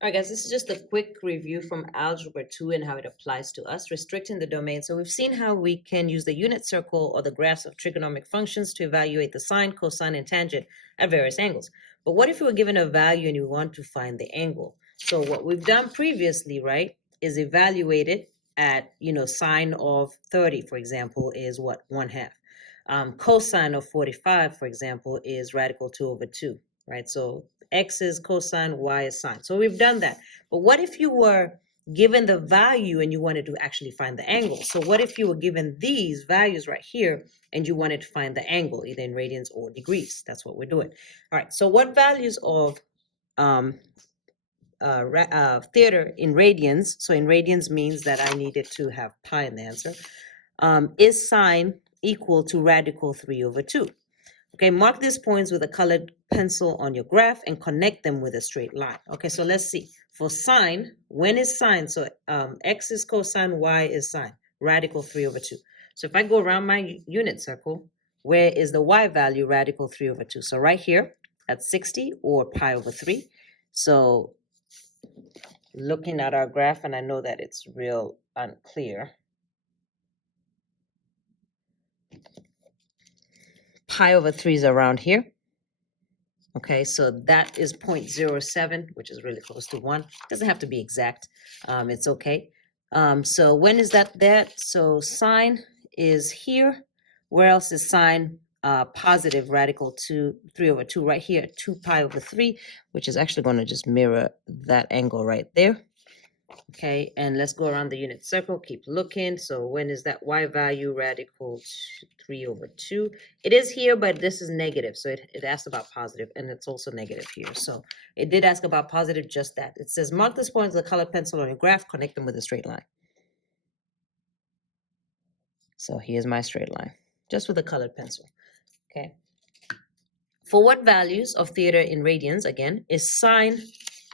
All right, guys, this is just a quick review from Algebra 2 and how it applies to us, restricting the domain. So we've seen how we can use the unit circle or the graphs of trigonomic functions to evaluate the sine, cosine, and tangent at various angles. But what if we were given a value and you want to find the angle? So what we've done previously, right, is evaluate it at, sine of 30, for example, is what, 1/2. Cosine of 45, for example, is radical 2 over 2, right? So X is cosine, Y is sine. So we've done that. But what if you were given the value and you wanted to actually find the angle? So what if you were given these values right here and you wanted to find the angle, either in radians or degrees? That's what we're doing. All right, so what values of theta in radians, so in radians means that I needed to have pi in the answer, is sine equal to radical 3 over 2. Okay, mark these points with a colored pencil on your graph and connect them with a straight line. Okay, so let's see. For sine, when is sine? So x is cosine, y is sine, radical 3 over 2. So if I go around my unit circle, where is the y value? Radical 3 over 2. So right here at 60 or pi over 3. So looking at our graph, and I know that it's real unclear. Pi over 3 is around here. Okay, so that is 0.07, which is really close to 1. Doesn't have to be exact. It's okay. So when is that? So sine is here. Where else is sine? Positive radical 3 over 2 right here, 2 pi over 3, which is actually going to just mirror that angle right there. Okay, and let's go around the unit circle, keep looking. So when is that y value? Radical 3 over 2. It is here, but this is negative. So it asked about positive, and it's also negative here. So it did ask about positive, just that. It says, mark this point with a colored pencil on your graph, connect them with a straight line. So here's my straight line, just with a colored pencil. Okay. For what values of theta in radians, again, is sine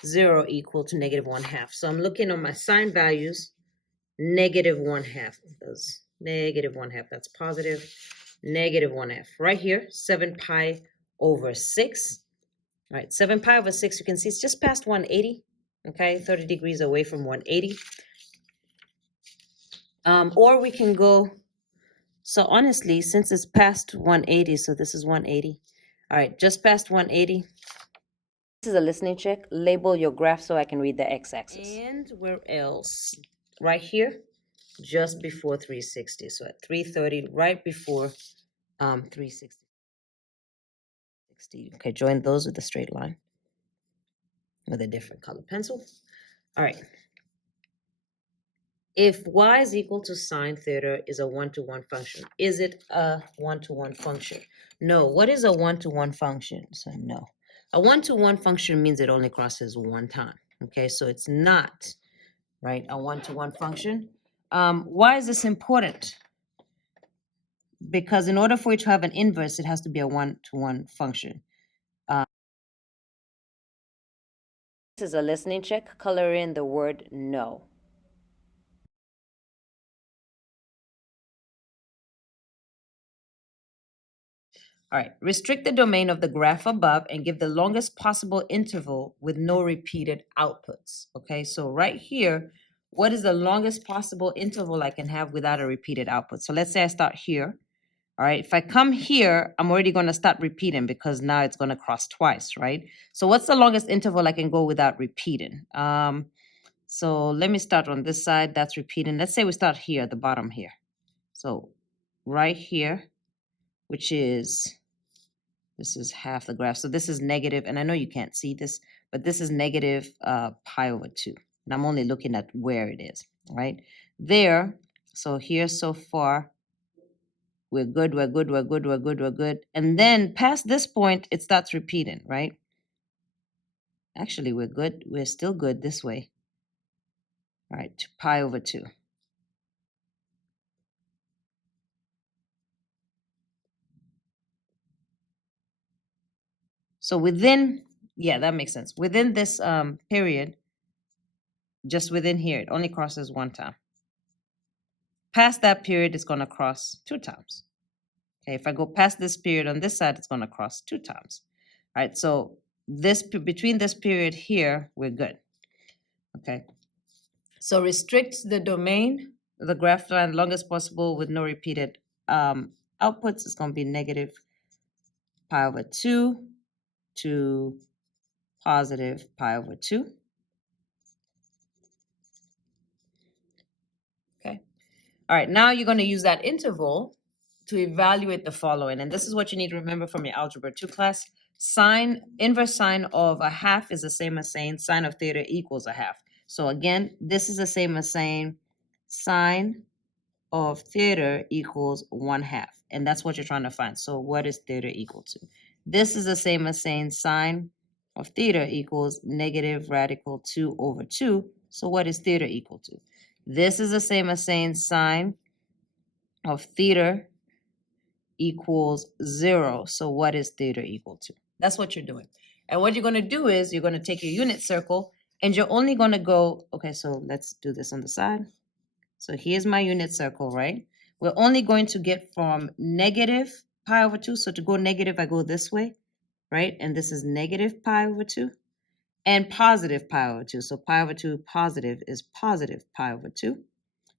0 equal to negative 1/2? So I'm looking on my sine values. Negative 1/2. Those negative 1/2. That's positive. Negative 1/2. Right here, 7 pi over 6. All right, 7 pi over 6, you can see it's just past 180. Okay, 30 degrees away from 180. Or we can go, so honestly, since it's past 180, so this is 180. All right, just past 180. This is a listening check. Label your graph so I can read the x-axis. And where else? Right here. Just before 360. So at 330, right before 360. Okay, join those with a straight line with a different color pencil. All right. If y is equal to sine theta is a one-to-one function, is it a one-to-one function? No. What is a one-to-one function? So no. A one-to-one function means it only crosses one time. Okay, so it's not, right, a one-to-one function. Why is this important? Because in order for it to have an inverse, it has to be a one-to-one function. This is a listening check. Color in the word no. All right, restrict the domain of the graph above and give the longest possible interval with no repeated outputs. Okay, so right here, what is the longest possible interval I can have without a repeated output? So let's say I start here. All right, if I come here, I'm already going to start repeating because now it's going to cross twice, right? So what's the longest interval I can go without repeating? So let me start on this side. That's repeating. Let's say we start here at the bottom here. So right here, which is, this is half the graph. So this is negative, and I know you can't see this, but this is negative pi over 2. And I'm only looking at where it is, right? There, so here so far, we're good, we're good, we're good, we're good, we're good. And then past this point, it starts repeating, right? Actually, we're good. We're still good this way. All right, pi over 2. So within, yeah, that makes sense. Within this period, just within here, it only crosses one time. Past that period, it's going to cross 2 times. Okay, if I go past this period on this side, it's going to cross 2 times. All right, so this between this period here, we're good. Okay. So restrict the domain, the graph line, longest possible with no repeated outputs. It's going to be negative pi over 2 to positive pi over 2. Okay. All right, now you're going to use that interval to evaluate the following. And this is what you need to remember from your Algebra 2 class. Inverse sine of a half is the same as saying sine of theta equals a half. So again, this is the same as saying sine of theta equals 1/2. And that's what you're trying to find. So what is theta equal to? This is the same as saying sine of theta equals negative radical 2 over 2. So what is theta equal to? This is the same as saying sine of theta equals 0. So what is theta equal to? That's what you're doing. And what you're going to do is you're going to take your unit circle and you're only going to go, okay, so let's do this on the side. So here's my unit circle, right? We're only going to get from negative pi over 2. So to go negative, I go this way, right? And this is negative pi over 2 and positive pi over 2. So pi over 2 positive is positive pi over 2.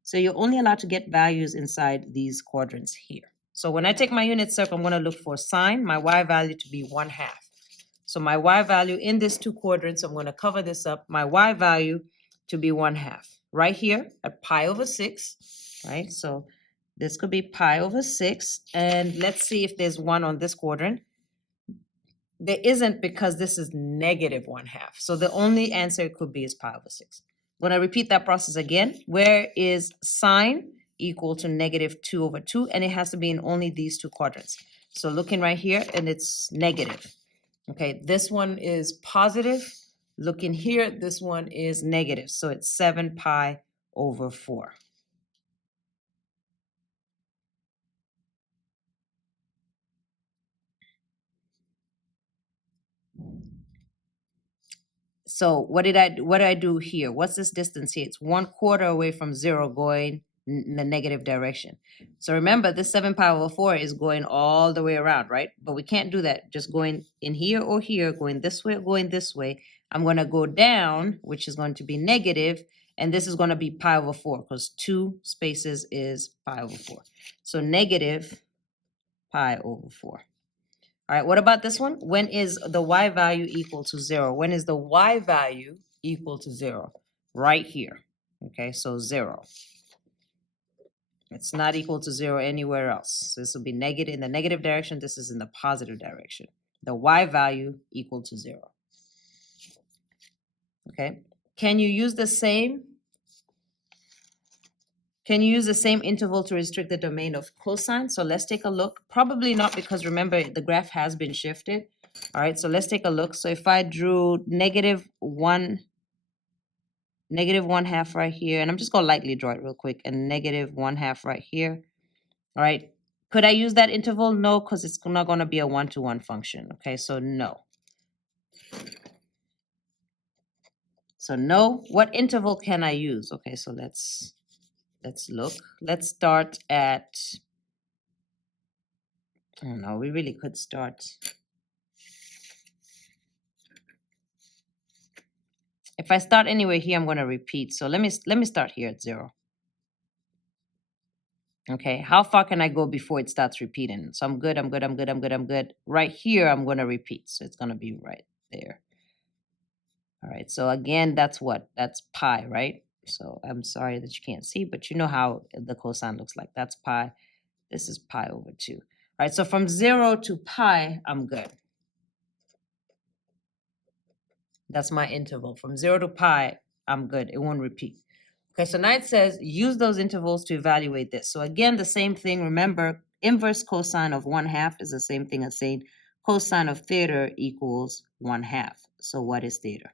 So you're only allowed to get values inside these quadrants here. So when I take my unit circle, I'm going to look for sine, my y value to be 1/2. So my y value in these two quadrants, I'm going to cover this up, my y value to be 1/2. Right here at pi over 6, right? So this could be pi over 6. And let's see if there's 1 on this quadrant. There isn't because this is negative 1/2. So the only answer it could be is pi over 6. I'm going to repeat that process again. Where is sine equal to negative 2 over 2? And it has to be in only these two quadrants. So looking right here, and it's negative. Okay, this one is positive. Looking here, this one is negative. So it's 7 pi over 4. So what did I do here? What's this distance here? It's 1/4 away from 0 going in the negative direction. So remember, this 7 pi over 4 is going all the way around, right? But we can't do that. Just going in here or here, going this way or going this way. I'm going to go down, which is going to be negative, and this is going to be pi over 4 because 2 spaces is pi over 4. So negative pi over 4. All right, what about this one? When is the y value equal to 0? When is the y value equal to 0? Right here. Okay, so 0. It's not equal to 0 anywhere else. So this will be negative in the negative direction. This is in the positive direction. The y value equal to 0. Okay, can you use the same interval to restrict the domain of cosine? So let's take a look. Probably not, because remember the graph has been shifted. All right, so let's take a look. So if I drew negative 1/2 right here, and I'm just gonna lightly draw it real quick, and negative 1/2 right here. All right, could I use that interval? No, because it's not gonna be a 1-to-1 function. Okay, so no. So no, what interval can I use? Okay, so let's look. Let's start at, I don't know, we really could start. If I start anywhere here, I'm going to repeat. So let me start here at 0. Okay, how far can I go before it starts repeating? So I'm good. Right here, I'm going to repeat. So it's going to be right there. All right, so again, that's what? That's pi, right? So I'm sorry that you can't see, but you know how the cosine looks like. That's pi. This is pi over 2. All right, so from 0 to pi, I'm good. That's my interval. From 0 to pi, I'm good. It won't repeat. Okay, so now it says use those intervals to evaluate this. So again, the same thing. Remember, inverse cosine of 1/2 is the same thing as saying cosine of theta equals 1/2. So what is theta?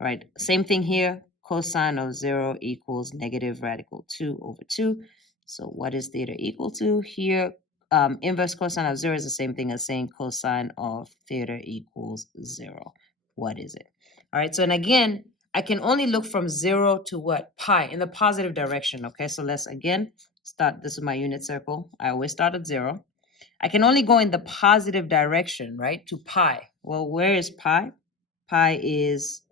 All right, same thing here. Cosine of 0 equals negative radical 2 over 2. So what is theta equal to? Here, inverse cosine of 0 is the same thing as saying cosine of theta equals 0. What is it? All right, so and again, I can only look from 0 to what? Pi, in the positive direction. Okay, so let's again start. This is my unit circle. I always start at 0. I can only go in the positive direction, right, to pi. Well, where is pi? Pi is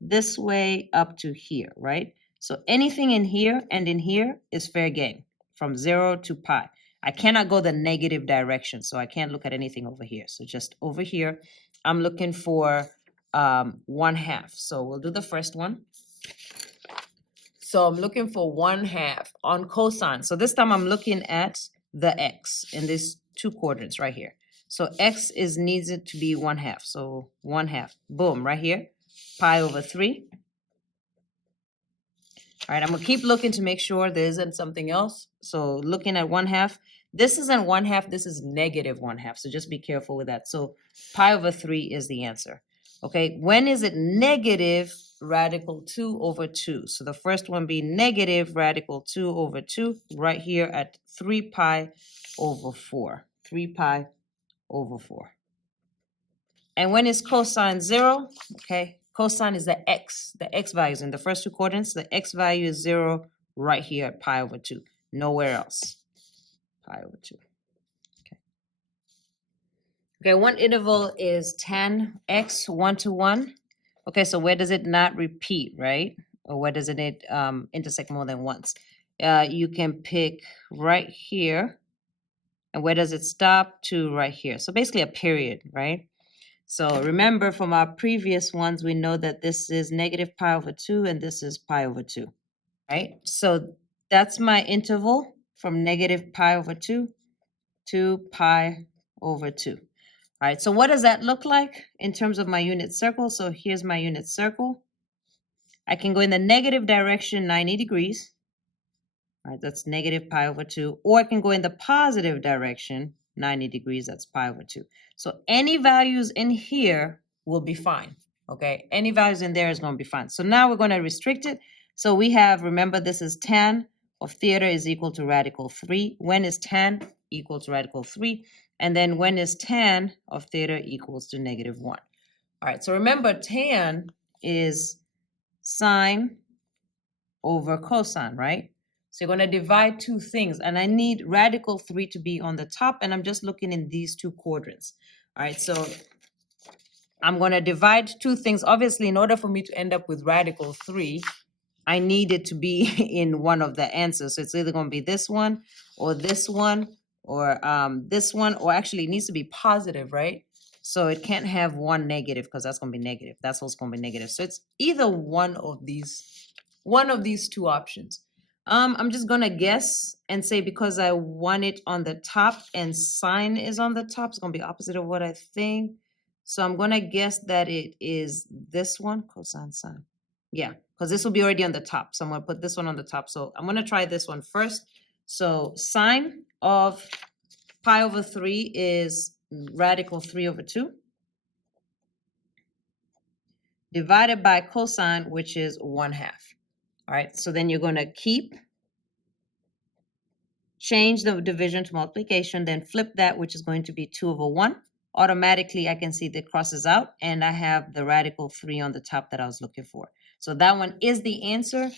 this way up to here, right? So anything in here and in here is fair game from 0 to pi. I cannot go the negative direction, so I can't look at anything over here. So just over here, I'm looking for 1/2. So we'll do the first one. So I'm looking for 1/2 on cosine. So this time I'm looking at the x in these two quadrants right here. So x is needed to be 1/2. So 1/2, boom, right here, pi over 3. All right, I'm gonna keep looking to make sure there isn't something else. So looking at 1/2, this isn't 1/2, this is negative 1/2. So just be careful with that. So pi over 3 is the answer. Okay, when is it negative radical 2 over 2? So the first one being negative radical 2 over 2, right here at 3 pi over 4. 3 pi over 4. And when is cosine 0? Okay, cosine is the x values in the first two quadrants. The x value is 0 right here at pi over 2, nowhere else. Pi over 2. Okay, one interval is tan x 1 to 1. Okay, so where does it not repeat, right? Or where doesn't it intersect more than once? You can pick right here. And where does it stop? To right here. So basically a period, right? So remember from our previous ones, we know that this is negative pi over 2 and this is pi over 2, right? So that's my interval from negative pi over 2 to pi over 2. All right, so what does that look like in terms of my unit circle? So here's my unit circle. I can go in the negative direction 90 degrees. All right, that's negative pi over 2. Or I can go in the positive direction 90 degrees, that's pi over 2. So any values in here will be fine, okay? Any values in there is going to be fine. So now we're going to restrict it. So we have, remember, this is tan of theta is equal to radical 3. When is tan equal to radical 3? And then when is tan of theta equals to negative 1? All right, so remember tan is sine over cosine, right? So you're going to divide two things, and I need radical 3 to be on the top, and I'm just looking in these two quadrants. All right, so I'm going to divide two things. Obviously, in order for me to end up with radical 3, I need it to be in one of the answers. So it's either going to be this one, or this one, or actually it needs to be positive, right? So it can't have one negative because that's going to be negative. That's what's going to be negative. So it's either one of these two options. I'm just gonna guess and say because I want it on the top and sine is on the top, it's gonna be opposite of what I think. So I'm gonna guess that it is this one, cosine sine. Yeah, because this will be already on the top. So I'm gonna put this one on the top. So I'm gonna try this one first. So sine of pi over 3 is radical 3 over 2. Divided by cosine, which is 1/2. All right, so then you're gonna change the division to multiplication, then flip that, which is going to be 2 over 1. Automatically, I can see the crosses out, and I have the radical 3 on the top that I was looking for. So that one is the answer,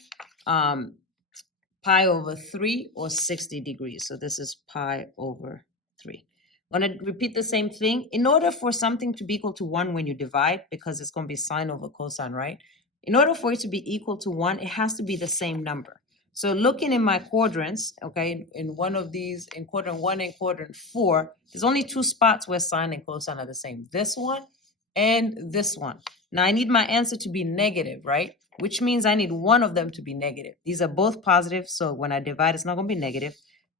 pi over 3 or 60 degrees. So this is pi over 3. I'm going to repeat the same thing. In order for something to be equal to 1 when you divide, because it's going to be sine over cosine, right? In order for it to be equal to 1, it has to be the same number. So looking in my quadrants, okay, in one of these, in quadrant 1 and quadrant 4, there's only two spots where sine and cosine are the same. This one and this one. Now I need my answer to be negative, right? Which means I need one of them to be negative. These are both positive, so when I divide, it's not going to be negative.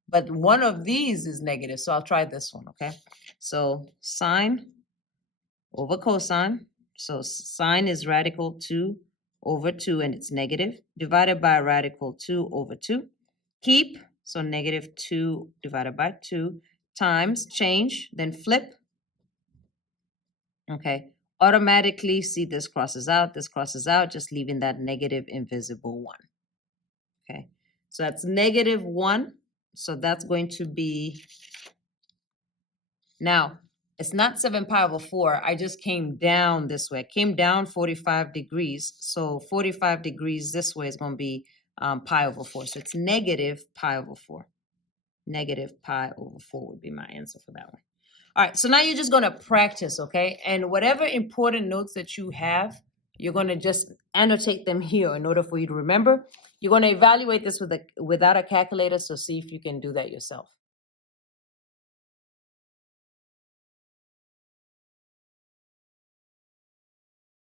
But one of these is negative, so I'll try this one, okay? So sine over cosine. So sine is radical 2 over 2, and it's negative, divided by radical 2 over 2. Keep, so negative 2 divided by 2, times, change, then flip. Okay, automatically see this crosses out, just leaving that negative invisible 1. Okay, so that's negative 1. So that's going to be, now, it's not 7 pi over 4. I just came down this way. I came down 45 degrees. So 45 degrees this way is going to be pi over 4. So it's negative pi over 4. Negative pi over 4 would be my answer for that one. All right, so now you're just going to practice, okay? And whatever important notes that you have, you're going to just annotate them here in order for you to remember. You're going to evaluate this without a calculator, so see if you can do that yourself.